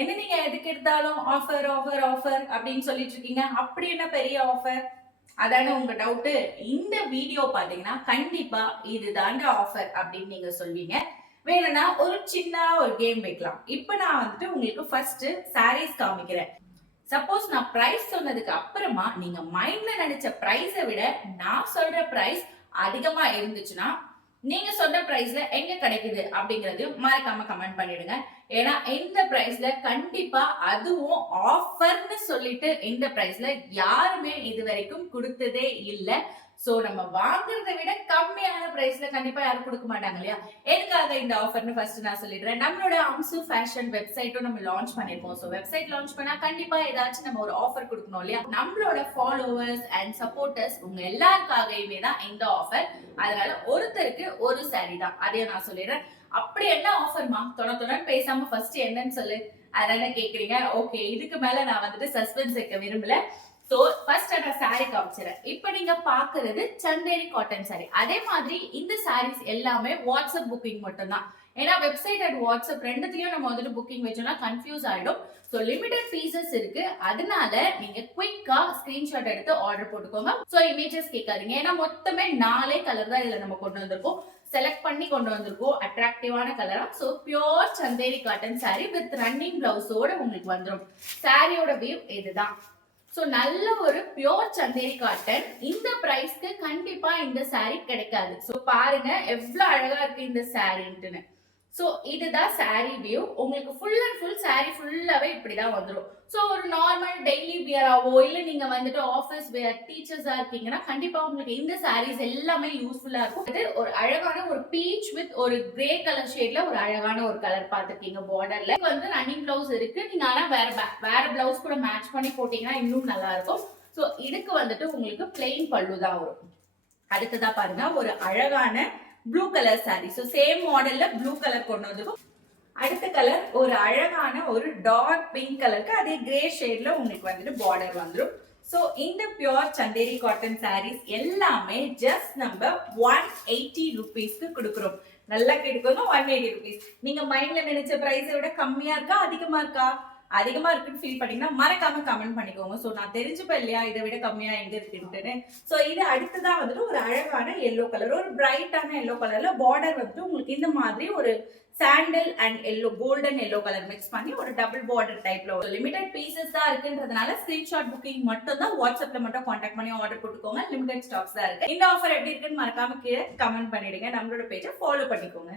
என்ன நீங்க எதுக்கு எடுத்தாலும் ஆஃபர் ஆஃபர் ஆஃபர் அப்படின்னு சொல்லிட்டு இருக்கீங்க, அப்படி என்ன பெரிய ஆஃபர்? அதான உங்க டவுட். இந்த வீடியோ பாத்தீங்கன்னா கண்டிப்பா இதுதாங்க ஆஃபர் அப்படின்னு நீங்க சொல்வீங்க. வேணும்னா ஒரு சின்ன ஒரு கேம் வைக்கலாம். இப்ப நான் வந்துட்டு உங்களுக்கு ஃபர்ஸ்ட் சாரீஸ் காமிக்கிறேன். சப்போஸ் நான் பிரைஸ் சொன்னதுக்கு அப்புறமா நீங்க மைண்ட்ல நினைச்ச பிரைஸை விட நான் சொல்ற பிரைஸ் அதிகமா இருந்துச்சுன்னா நீங்க சொன்ன பிரைஸ்ல எங்க கிடைக்குது அப்படிங்கறது மறக்காம கமெண்ட் பண்ணிடுங்க. ஏன்னா இந்த பிரைஸ்ல கண்டிப்பா அதுவும் ஆஃபர்னு சொல்லிட்டு இந்த பிரைஸ்ல யாருமே இது வரைக்கும் கொடுத்ததே இல்ல. சோ நம்ம வாங்குறதை விட கம்மியான பிரைஸ்ல கண்டிப்பா யாரும் கொடுக்க மாட்டாங்க இல்லையா? எதுக்காக இந்த ஆஃபர்னு ஃபர்ஸ்ட் நான் சொல்லிடுறேன். நம்மளோட அம்சு ஃபேஷன் வெப்சைட்டும் நம்ம லான்ச் பண்ணிருக்கோம். சோ வெப்சைட் லான்ச் பண்ணா கண்டிப்பா ஏதாச்சும் நம்ம ஒரு ஆஃபர் கொடுக்கணும் இல்லையா? நம்மளோட ஃபாலோவர்ஸ் அண்ட் சப்போர்ட்டர்ஸ் உங்க எல்லாருக்காகவே தான் இந்த ஆஃபர். அதனால ஒருத்தருக்கு ஒரு சாரி தான், அதையும் நான் சொல்லிடுறேன். அப்படி என்ன ஆஃபர்மா? தொண பேசாம ஃபர்ஸ்ட் என்னன்னு சொல்லு. அதான கேக்குறீங்க. ஓகே, இதுக்கு மேல நான் வந்துட்டு சஸ்பென்ஸ் வைக்க விரும்பல. சோ ஃபர்ஸ்ட் நான் சாரி காமிச்சிடுறேன். இப்போ நீங்க பாக்குறது சந்தேரி காட்டன் சாரி. அதே மாதிரி இந்த சாரீஸ் எல்லாமே வாட்ஸ்அப் புக்கிங் மட்டும் தான். ஏன்னா வெப்சைட் அண்ட் வாட்ஸ்அப் ரெண்டுத்திலயும் நம்ம வந்துட்டு புக்கிங் வச்சோம்னா கன்ஃபியூஸ் ஆயிடும். சோ லிமிடெட் பீசஸ் இருக்கு. அதனால நீங்க குயிக்கா ஸ்கிரீன்ஷாட் எடுத்து ஆர்டர் போட்டுக்கோங்க. சோ இமேஜஸ் கேட்காதீங்க. ஏன்னா மொத்தமே 4 கலர் தான் இதுல நம்ம கொண்டு வந்திருக்கோம். செலக்ட் பண்ணி கொண்டு வந்திருக்கோம் அட்ராக்டிவான கலரா. So pure Chanderi cotton sari with running பிளவுஸோட உங்களுக்கு வந்துடும். சாரியோட வியூ இதுதான். சோ நல்ல ஒரு பியோர் சந்தேரி காட்டன். இந்த பிரைஸ்க்கு கண்டிப்பா இந்த சாரி கிடைக்காது. சோ பாருங்க எவ்வளவு அழகா இருக்கு இந்த சாரின்னு. சோ இதுதான் சாரி வியூ. உங்களுக்கு ஃபுல் அண்ட் ஃபுல் சாரி ஃபுல்லாவே இப்படிதான் வந்துடும். சோ ஒரு நார்மல் டெய்லி வியராவோ இல்ல நீங்க வந்துட்டு ஆஃபீஸ் வியர் டீச்சர்ஸா இருக்கீங்கன்னா கண்டிப்பா உங்களுக்கு இந்த சாரீஸ் எல்லாமே யூஸ்ஃபுல்லா இருக்கும். இது ஒரு அழகான ஒரு பீச் வித் ஒரு கிரே கலர் ஷேட்ல ஒரு அழகான ஒரு கலர் பார்த்துருக்கீங்க பார்டர்ல. வந்து ரன்னிங் பிளவுஸ் இருக்கு. நீங்க ஆனா வேற பிளவுஸ் கூட மேட்ச் பண்ணி போட்டீங்கன்னா இன்னும் நல்லா இருக்கும். சோ இதுக்கு வந்துட்டு உங்களுக்கு பிளெயின் பல்லு தான் வரும். அடுத்ததா பாருங்க ஒரு அழகான blue colour sorry. So same மாடல்ல ப்ளூ கலர் கொண்டு வந்திருக்கும். அடுத்த கலர் ஒரு அழகான ஒரு டார்க் பிங்க் கலருக்கு அதே கிரே ஷேட்ல உங்களுக்கு வந்துட்டு பார்டர் வந்துடும். சோ இந்த பியோர் சந்தேரி காட்டன் சாரீஸ் எல்லாமே ஜஸ்ட் நம்ம 180 ருபீஸ்க்கு கொடுக்குறோம். நல்லா கேட்டுக்கோங்க, 180 ருபீஸ். நீங்க மைண்ட்ல நினைச்ச பிரைஸை விட கம்மியா இருக்கா அதிகமா இருக்கா? அதிகமா இருக்குன்னு ஃபீல் பண்ணீங்கன்னா மறக்காம கமெண்ட் பண்ணிக்கோங்க. சோ நான் தெரிஞ்சுப்பேன் இல்லையா இதை விட கம்மியா எங்க இருக்குன்னு. சோ இது அடுத்ததான் வந்துட்டு ஒரு அழகான எல்லோ கலர், ஒரு பிரைட்டான எல்லோ கலர்ல பார்டர் வந்துட்டு உங்களுக்கு இந்த மாதிரி ஒரு sandal and yellow, golden yellow colour mix பண்ணி ஒரு டபுள் பார்டர் டைப்ல ஒரு லிமிடெட் பீசஸ் தான் இருக்குன்றதுனால ஸ்கிரீன்ஷாட் புக்கிங் மட்டும் தான். வாட்ஸ்அப்ல மட்டும் கான்டாக்ட் பண்ணி ஆர்டர் போட்டுக்கோங்க. லிமிடெட் ஸ்டாக்ஸ் தான் இருக்கு. இந்த ஆஃபர் எப்படி இருக்குன்னு மறக்காம கீழே கமெண்ட் பண்ணிடுங்க. நம்மளோட பேஜை ஃபாலோ பண்ணிக்கோங்க.